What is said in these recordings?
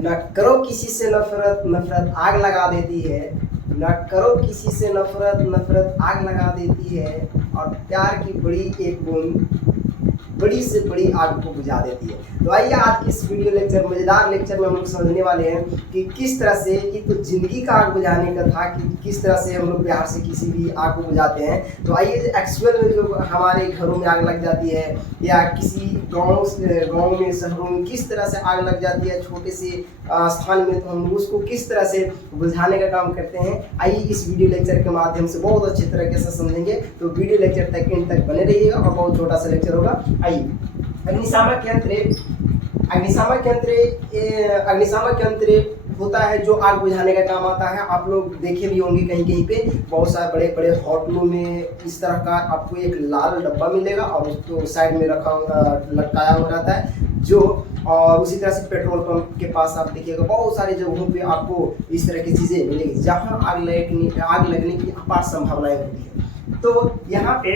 न करो किसी से नफरत, नफरत आग लगा देती है। न करो किसी से नफरत, नफरत आग लगा देती है। और प्यार की बड़ी एक बूंद बड़ी से बड़ी आग को बुझा देती है। तो आइए आज की इस वीडियो लेक्चर, मजेदार लेक्चर में हम लोग समझने वाले हैं कि किस तरह से ये तो जिंदगी का आग बुझाने का था कि किस तरह से हम लोग प्यार से किसी भी आग को बुझाते हैं। तो आइए एक्चुअल में जो हमारे घरों में आग लग जाती है या किसी गाँव में शहरों में किस तरह से आग लग जाती है छोटे से स्थान में, तो हम उसको किस तरह से बुझाने का काम करते हैं। आइए इस वीडियो लेक्चर के माध्यम से बहुत अच्छी तरीके से समझेंगे। तो वीडियो लेक्चर तक एंड तक बने रहिएगा और बहुत छोटा सा लेक्चर होगा। आइए अग्निशामक यंत्र होता है जो आग बुझाने का काम आता है। आप लोग देखे भी होंगे कहीं कहीं पे बहुत सारे बड़े बड़े होटलों में इस तरह का आपको एक लाल डब्बा मिलेगा और उसको साइड में लटकाया हुआ रहता है जो, और उसी तरह से पेट्रोल पंप के पास आप देखिएगा बहुत सारी जगहों पे आपको इस तरह की चीजें मिलेगी जहां आग लगने की अपार संभावनाएं होती है। तो यहाँ पे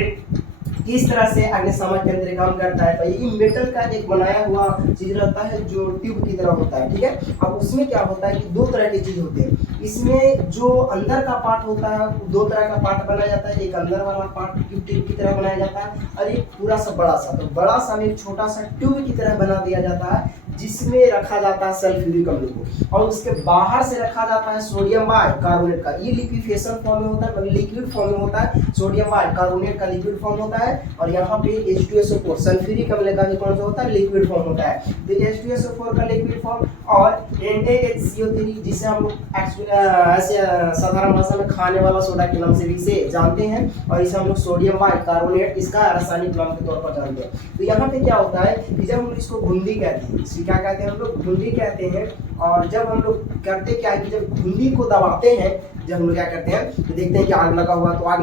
किस तरह से अग्निशामक यंत्र काम करता है। तो ये मेटल का एक बनाया हुआ चीज रहता है जो ट्यूब की तरह होता है, ठीक है। अब उसमें क्या होता है कि दो तरह की चीज होती है। इसमें जो अंदर का पार्ट होता है दो तरह का पार्ट बनाया जाता है। एक अंदर वाला पार्ट ट्यूब की तरह बनाया जाता है और एक पूरा सा बड़ा सा, तो बड़ा सा में छोटा सा ट्यूब की तरह बना दिया जाता है जिसमें रखा जाता है सल्फ्यूरिक अम्ल को, और उसके बाहर से रखा जाता है सोडियम बाइकार्बोनेट का। ये लिक्विफिकेशन फॉर्म में होता है, मतलब लिक्विड फॉर्म में होता है। सोडियम बाइकार्बोनेट का लिक्विड फॉर्म होता है और यहाँ पे H2SO4 सल्फ्यूरिक अम्ल का भी कौन सा होता है, लिक्विड फॉर्म होता है। तो H2SO4 का लिक्विड फॉर्म और NaHCO3 जिसे हम लोग ऐसे साधारण भाषा में खाने वाला सोडा के नाम से भी इसे जानते हैं, और इसे हम लोग सोडियम बाइकार्बोनेट इसका रासायनिक नाम के तौर पर जानते हैं। तो यहाँ पे क्या होता है कि जब हम इसको घुंडी कहते हैं, इसकी क्या कहते हैं हम लोग, घुंडी कहते हैं। और जब हम लोग करते क्या है कि जब घुंडी को दबाते हैं, जब हम लोग क्या करते हैं तो देखते हैं कि आग लगा हुआ, तो आग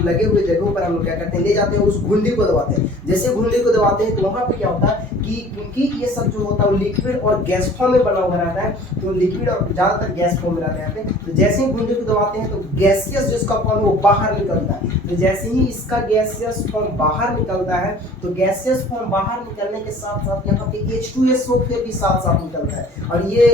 लगे हुए जगहों पर हम लोग क्या करते हैं, ले जाते हैं उस घुंडी को दबाते हैं। जैसे घुंडी को दबाते हैं तो वहां पे क्या होता है कि क्योंकि ये सब जो होता है वो लिक्विड और गैस फॉर्म में बना हुआ रहता है, तो लिक्विड और ज्यादातर गैस फॉर्म में रहता है यहाँ पे। तो जैसे ही घुंडी को दबाते हैं तो गैसियस जो इसका फॉर्म है वो बाहर निकलता है। तो जैसे ही इसका गैसियस फॉर्म बाहर निकलता है तो गैसियस फॉर्म बाहर निकलने के साथ साथ यहाँ पे H2SO4 भी साथ साथ निकलता है, और ये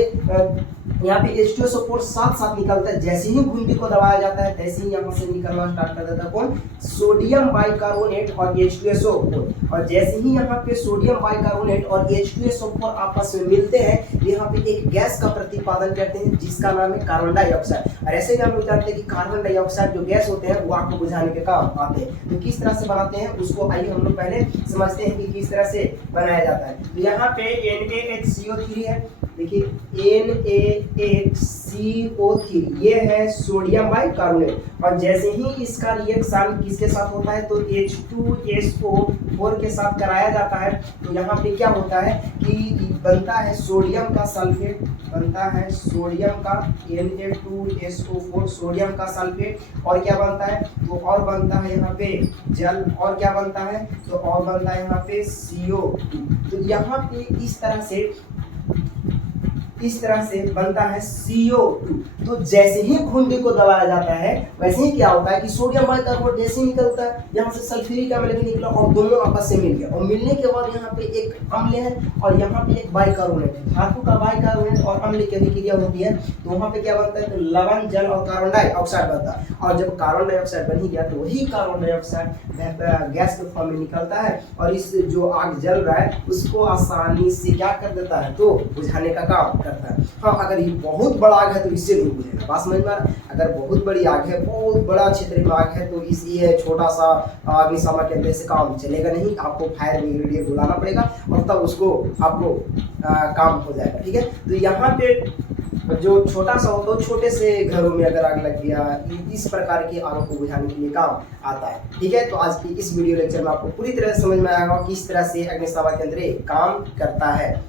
यहाँ पे H2SO4 साथ साथ निकलता है। जैसे ही घुंडी को दबाया जाता है तैसे ही यहाँ से निकलना स्टार्ट कर देता है कौन, सोडियम बाइकार्बोनेट और H2SO4। और जैसे ही यहाँ पे सोडियम बाइकार्बोनेट और H2SO4 आपस में मिलते हैं यहाँ पे एक गैस का प्रतिपादन करते हैं जिसका नाम है कार्बन डाइऑक्साइड। और ऐसे ही हम लोग जानते हैं कि कार्बन डाइऑक्साइड जो गैस होते हैं वो आग को बुझाने के काम आते हैं। तो किस तरह से बनाते हैं उसको आइए हम लोग पहले समझते हैं कि किस तरह से बनाया जाता है। तो यहाँ पे NaHCO3 है, देखिए NaHCO3 ये है सोडियम बाइकार्बोनेट, और जैसे ही इसका रिएक्शन किसके साथ होता है तो H2SO4 के साथ कराया जाता है तो यहाँ पे क्या होता है कि बनता है सोडियम का सल्फेट, बनता है सोडियम का Na2SO4 सोडियम का सल्फेट, और क्या बनता है तो और बनता है यहाँ पे जल, और क्या बनता है तो और बनता है यहाँ पे CO2। तो यहाँ पे इस तरह से बनता है CO2। तो जैसे ही घुंडी को दबाया जाता है वैसे ही क्या होता है कि सोडियम बाइकार्बोनेट जैसे ही निकलता है यहाँ से सल्फ्यूरिक अम्ल भी निकला और दोनों आपस से मिल गया, और मिलने के बाद यहाँ पे एक अम्ल है और यहाँ पे एक बाइकार्बोनेट है। धातु का बाइकार्बोनेट और अम्ल की अभिक्रिया होती है तो वहाँ पे क्या बनता है तो लवण, जल और कार्बन डाइऑक्साइड बनता है। और जब कार्बन डाइऑक्साइड बन ही गया तो वही कार्बन डाइऑक्साइड गैस के फॉर्म में निकलता है और इस जो आग जल रहा है उसको आसानी से क्या कर देता है तो बुझाने का काम करता है। हाँ, अगर ये बहुत बड़ा आग है तो इससे नहीं बुझेगा, बात समझ में आ रहा है। अगर बहुत बड़ी आग है, बहुत बड़ा क्षेत्र में आग है तो इसलिए छोटा सा अग्निशामक यंत्र से काम चलेगा नहीं, आपको फायर ब्रिगेड बुलाना पड़ेगा और तब उसको आपको काम हो जाएगा, ठीक है। तो यहाँ पे जो छोटा सा होता है छोटे से घरों में अगर आग लग गया इस प्रकार की आगों को बुझाने के लिए काम आता है, ठीक है। तो आज की इस वीडियो लेक्चर में आपको पूरी तरह से समझ में आएगा किस तरह से अग्निशामक यंत्र काम करता है।